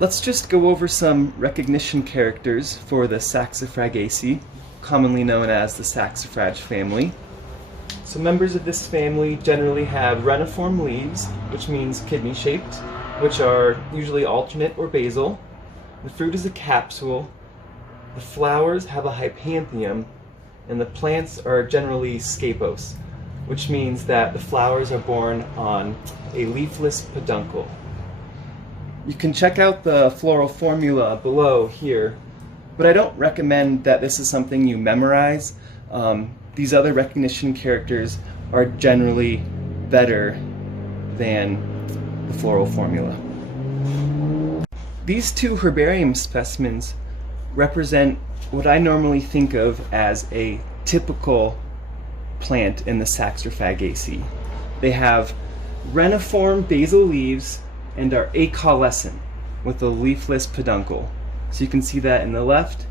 Let's just go over some recognition characters for the Saxifragaceae, commonly known as the Saxifrage family. So members of this family generally have reniform leaves, which means kidney-shaped, which are usually alternate or basal. The fruit is a capsule. The flowers have a hypanthium, and the plants are generally scapose, which means that the flowers are borne on a leafless peduncle. You can check out the floral formula below here, but I don't recommend that this is something you memorize. These other recognition characters are generally better than the floral formula. These two herbarium specimens represent what I normally think of as a typical plant in the Saxifragaceae. They have reniform basal leaves and are acaulescent with a leafless peduncle. So you can see that in the left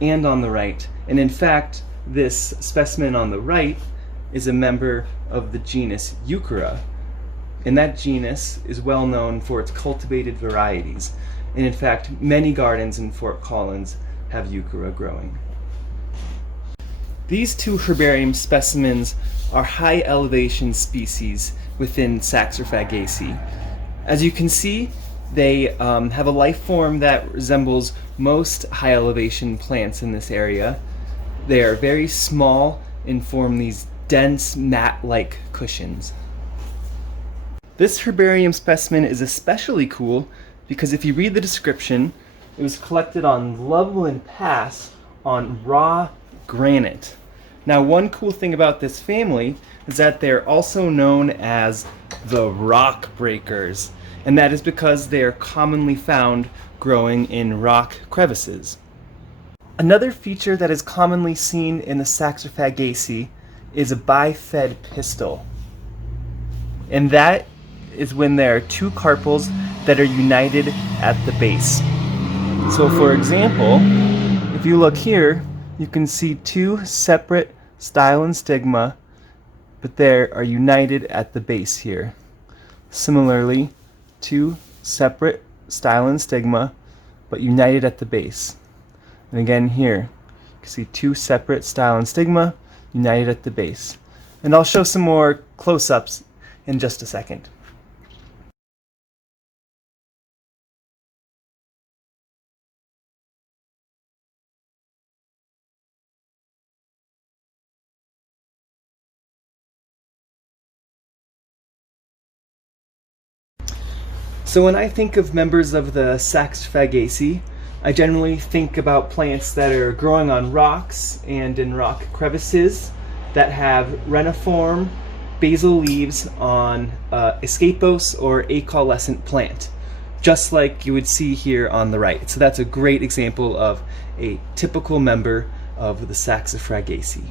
and on the right. And in fact, this specimen on the right is a member of the genus Euchera. And that genus is well known for its cultivated varieties. And in fact, many gardens in Fort Collins have Euchera growing. These two herbarium specimens are high elevation species within Saxifragaceae. As you can see, they have a life form that resembles most high elevation plants in this area. They are very small and form these dense mat-like cushions. This herbarium specimen is especially cool because if you read the description, it was collected on Loveland Pass on raw granite. Now, one cool thing about this family is that they're also known as the rock breakers, and that is because they are commonly found growing in rock crevices. Another feature that is commonly seen in the Saxifragaceae is a bifid pistil, and that is when there are two carpels that are united at the base. So for example, if you look here, you can see two separate style and stigma, but they are united at the base here. Similarly, two separate style and stigma, but united at the base. And again here, you can see two separate style and stigma, united at the base. And I'll show some more close-ups in just a second. So when I think of members of the Saxifragaceae, I generally think about plants that are growing on rocks and in rock crevices that have reniform basal leaves on a scapose or acaulescent plant, just like you would see here on the right. So that's a great example of a typical member of the Saxifragaceae.